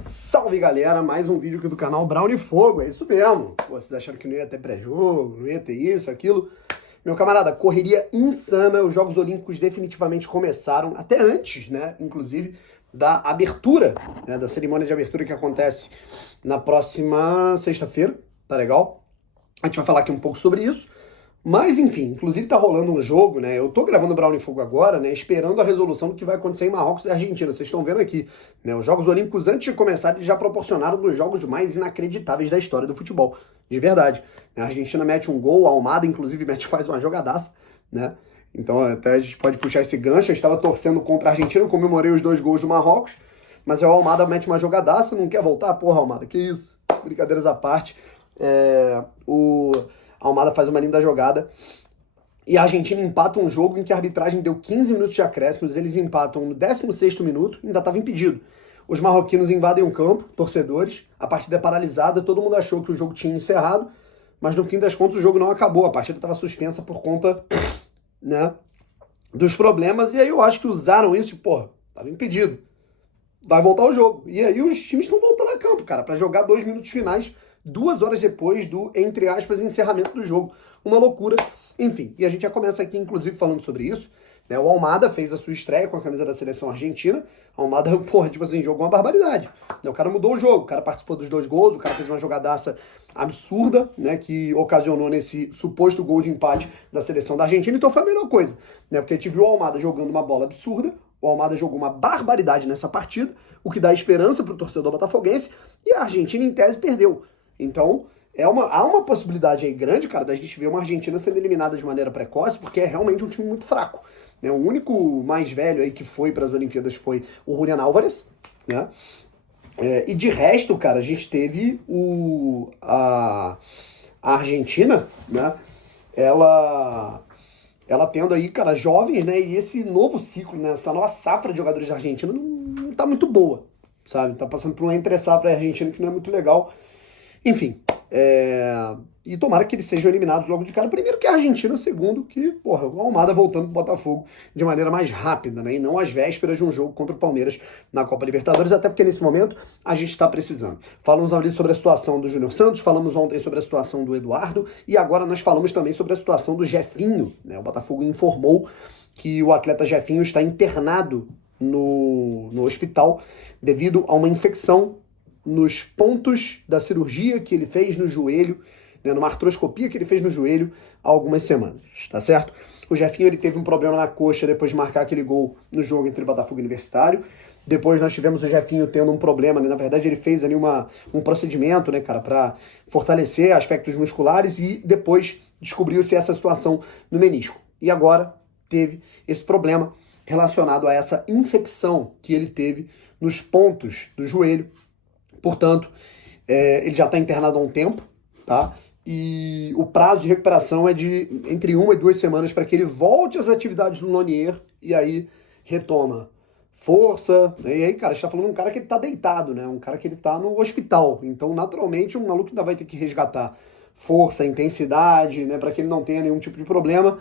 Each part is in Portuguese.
Salve galera, mais um vídeo aqui do canal Brown e Fogo, é isso mesmo. Pô, vocês acharam que não ia ter pré-jogo, não ia ter isso, aquilo. Meu camarada, correria insana, os Jogos Olímpicos definitivamente começaram, até antes, né, inclusive, da abertura, né, da cerimônia de abertura que acontece na próxima sexta-feira, tá legal? A gente vai falar aqui um pouco sobre isso. Mas, enfim, inclusive tá rolando um jogo, né? Eu tô gravando Brown e Fogo agora, né? Esperando a resolução do que vai acontecer em Marrocos e Argentina. Vocês estão vendo aqui, né? Os Jogos Olímpicos, antes de começar, eles já proporcionaram um dos jogos mais inacreditáveis da história do futebol. De verdade. A Argentina mete um gol, a Almada, inclusive, faz uma jogadaça, né? Então, até a gente pode puxar esse gancho. Eu estava torcendo contra a Argentina, eu comemorei os 2 gols do Marrocos, mas a Almada mete uma jogadaça, não quer voltar? Porra, Almada, que isso? Brincadeiras à parte. A Almada faz uma linda jogada e a Argentina empata um jogo em que a arbitragem deu 15 minutos de acréscimos, eles empatam no 16º minuto, ainda estava impedido. Os marroquinos invadem o campo, torcedores, a partida é paralisada, todo mundo achou que o jogo tinha encerrado, mas no fim das contas o jogo não acabou, a partida estava suspensa por conta, né, dos problemas, e aí eu acho que usaram isso, pô, estava impedido, vai voltar o jogo. E aí os times estão voltando a campo, cara, para jogar 2 minutos finais, 2 horas depois do, entre aspas, encerramento do jogo. Uma loucura. Enfim, e a gente já começa aqui, inclusive, falando sobre isso. Né? O Almada fez a sua estreia com a camisa da seleção argentina. O Almada, porra, tipo assim, jogou uma barbaridade. O cara mudou o jogo, o cara participou dos 2 gols, o cara fez uma jogadaça absurda, né, que ocasionou nesse suposto gol de empate da seleção da Argentina. Então foi a melhor coisa, né, porque a gente viu o Almada jogando uma bola absurda, o Almada jogou uma barbaridade nessa partida, o que dá esperança pro torcedor botafoguense, e a Argentina, em tese, perdeu. Então, há uma possibilidade aí grande, cara, da gente ver uma Argentina sendo eliminada de maneira precoce, porque é realmente um time muito fraco. Né? O único mais velho aí que foi para as Olimpíadas foi o Julián Álvares, né? E de resto, cara, a gente teve a Argentina, né? Ela tendo aí, cara, jovens, né? E esse novo ciclo, né? Essa nova safra de jogadores da Argentina não tá muito boa, sabe? Tá passando por uma entre-safra argentina que não é muito legal. Enfim, e tomara que eles sejam eliminados logo de cara. Primeiro que a Argentina, segundo que, porra, o Almada voltando pro Botafogo de maneira mais rápida, né? E não às vésperas de um jogo contra o Palmeiras na Copa Libertadores, até porque nesse momento a gente está precisando. Falamos ali sobre a situação do Júnior Santos, falamos ontem sobre a situação do Eduardo, e agora nós falamos também sobre a situação do Jefinho, né? O Botafogo informou que o atleta Jefinho está internado no hospital devido a uma infecção nos pontos da cirurgia que ele fez no joelho, né, numa artroscopia que ele fez no joelho há algumas semanas, tá certo? O Jefinho, ele teve um problema na coxa depois de marcar aquele gol no jogo entre Botafogo e Universitário. Depois nós tivemos o Jefinho tendo um problema, né? Na verdade ele fez ali um procedimento, né, cara, para fortalecer aspectos musculares e depois descobriu-se essa situação no menisco. E agora teve esse problema relacionado a essa infecção que ele teve nos pontos do joelho. Portanto, ele já está internado há um tempo, tá? E o prazo de recuperação é de entre 1 e 2 semanas para que ele volte às atividades do Nonier e aí retoma força. Né? E aí, cara, a gente tá falando de um cara que ele tá deitado, né? Um cara que ele tá no hospital. Então, naturalmente, um maluco ainda vai ter que resgatar força, intensidade, né? Para que ele não tenha nenhum tipo de problema.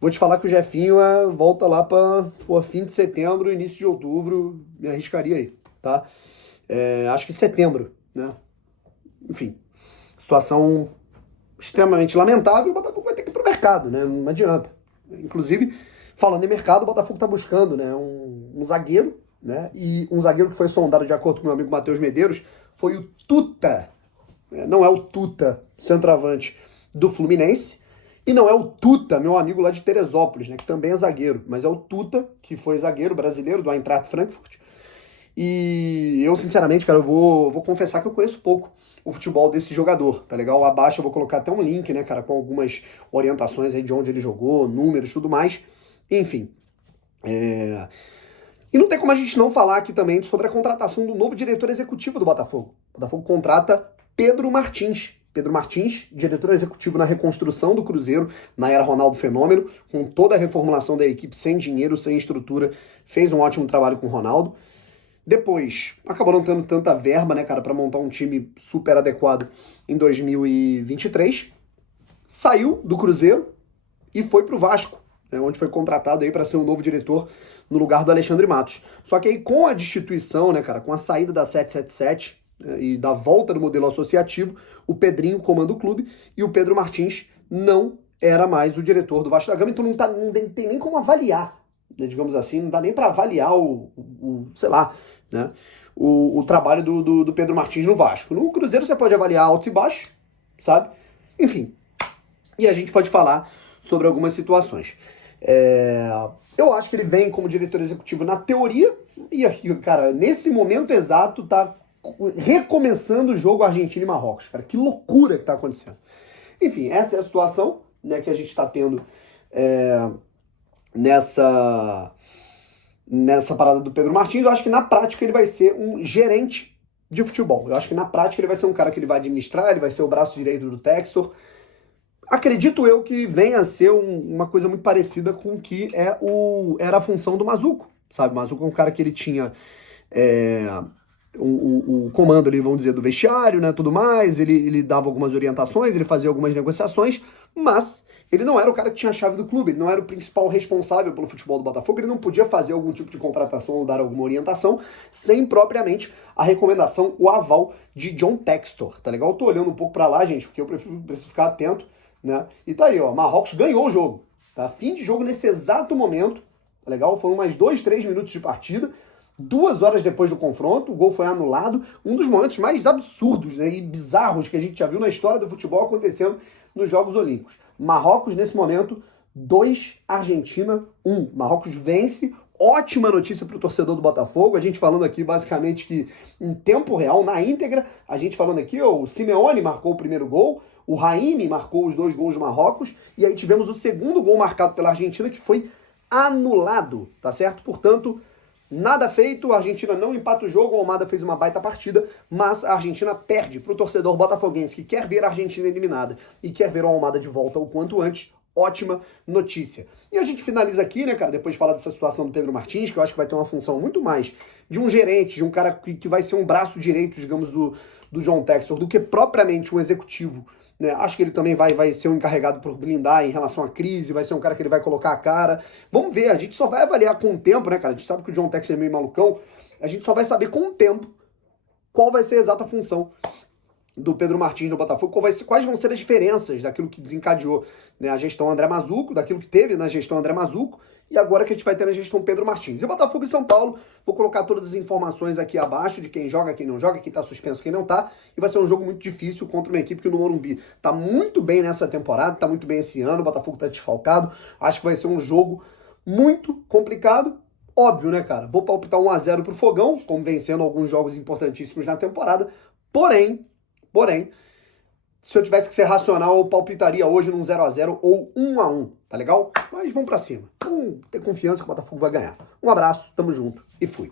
Vou te falar que o Jefinho volta lá para fim de setembro, início de outubro, me arriscaria aí, tá? Acho que setembro, né? Enfim, situação extremamente lamentável. O Botafogo vai ter que ir pro mercado, né? Não adianta. Inclusive, falando em mercado, o Botafogo tá buscando, né, um zagueiro, né? E um zagueiro que foi sondado, de acordo com o meu amigo Matheus Medeiros, foi o Tuta. Não é o Tuta, centroavante do Fluminense, e não é o Tuta, meu amigo lá de Teresópolis, né, que também é zagueiro, mas é o Tuta, que foi zagueiro brasileiro do Eintracht Frankfurt. E eu, sinceramente, cara, eu vou confessar que eu conheço pouco o futebol desse jogador, tá legal? Abaixo eu vou colocar até um link, né, cara, com algumas orientações aí de onde ele jogou, números, tudo mais. Enfim. E não tem como a gente não falar aqui também sobre a contratação do novo diretor executivo do Botafogo. O Botafogo contrata Pedro Martins. Pedro Martins, diretor executivo na reconstrução do Cruzeiro, na era Ronaldo Fenômeno, com toda a reformulação da equipe, sem dinheiro, sem estrutura, fez um ótimo trabalho com o Ronaldo. Depois, acabou não tendo tanta verba, né, cara, para montar um time super adequado em 2023. Saiu do Cruzeiro e foi pro Vasco, né, onde foi contratado aí para ser o novo diretor no lugar do Alexandre Matos. Só que aí com a destituição, né, cara, com a saída da 777 e da volta do modelo associativo, o Pedrinho comanda o clube e o Pedro Martins não era mais o diretor do Vasco da Gama, então não tem nem como avaliar, né, digamos assim, não dá nem para avaliar sei lá, né, o trabalho do Pedro Martins no Vasco. No Cruzeiro você pode avaliar alto e baixo, sabe? Enfim, e a gente pode falar sobre algumas situações. Eu acho que ele vem como diretor executivo na teoria, e aqui, cara, nesse momento exato tá recomeçando o jogo Argentina e Marrocos, cara, que loucura que tá acontecendo. Enfim, essa é a situação, né, que a gente tá tendo nessa parada do Pedro Martins. Eu acho que na prática ele vai ser um gerente de futebol. Eu acho que na prática ele vai ser um cara que ele vai administrar, ele vai ser o braço direito do Textor. Acredito eu que venha a ser uma coisa muito parecida com o que era a função do Mazuco, sabe? O Mazuco é um cara que ele tinha o comando ali, vamos dizer, do vestiário, né, tudo mais, ele dava algumas orientações, ele fazia algumas negociações, mas ele não era o cara que tinha a chave do clube, ele não era o principal responsável pelo futebol do Botafogo, ele não podia fazer algum tipo de contratação ou dar alguma orientação sem propriamente a recomendação, o aval de John Textor, tá legal? Eu tô olhando um pouco pra lá, gente, porque eu preciso ficar atento, né? E tá aí, ó, Marrocos ganhou o jogo, tá? Fim de jogo nesse exato momento, tá legal? Foram mais 2, 3 minutos de partida, 2 horas depois do confronto, o gol foi anulado, um dos momentos mais absurdos, né, e bizarros que a gente já viu na história do futebol acontecendo nos Jogos Olímpicos. Marrocos, nesse momento, 2, Argentina 1. Marrocos vence, ótima notícia para o torcedor do Botafogo, a gente falando aqui basicamente que em tempo real, na íntegra, a gente falando aqui, o Simeone marcou o primeiro gol, o Raimi marcou os 2 gols do Marrocos, e aí tivemos o segundo gol marcado pela Argentina, que foi anulado, tá certo? Portanto, nada feito, a Argentina não empata o jogo, o Almada fez uma baita partida, mas a Argentina perde para o torcedor botafoguense que quer ver a Argentina eliminada e quer ver o Almada de volta o quanto antes. Ótima notícia. E a gente finaliza aqui, né, cara, depois de falar dessa situação do Pedro Martins, que eu acho que vai ter uma função muito mais de um gerente, de um cara que vai ser um braço direito, digamos, do John Textor, do que propriamente um executivo, né? Acho que ele também vai ser um encarregado por blindar em relação à crise, vai ser um cara que ele vai colocar a cara. Vamos ver, a gente só vai avaliar com o tempo, né, cara? A gente sabe que o John Textor é meio malucão, a gente só vai saber com o tempo qual vai ser a exata função do Pedro Martins no Botafogo, quais vão ser as diferenças daquilo que desencadeou, né, a gestão André Mazuco, daquilo que teve na gestão André Mazuco, e agora que a gente vai ter na gestão Pedro Martins. E o Botafogo e São Paulo, vou colocar todas as informações aqui abaixo de quem joga, quem não joga, quem tá suspenso, quem não tá, e vai ser um jogo muito difícil contra uma equipe que no Morumbi tá muito bem nessa temporada, tá muito bem esse ano, o Botafogo tá desfalcado, acho que vai ser um jogo muito complicado. Óbvio, né, cara? Vou palpitar 1-0 pro Fogão, como vencendo alguns jogos importantíssimos na temporada, porém, se eu tivesse que ser racional, eu palpitaria hoje num 0-0 ou 1-1, tá legal? Mas vamos pra cima. Vamos ter confiança que o Botafogo vai ganhar. Um abraço, tamo junto e fui.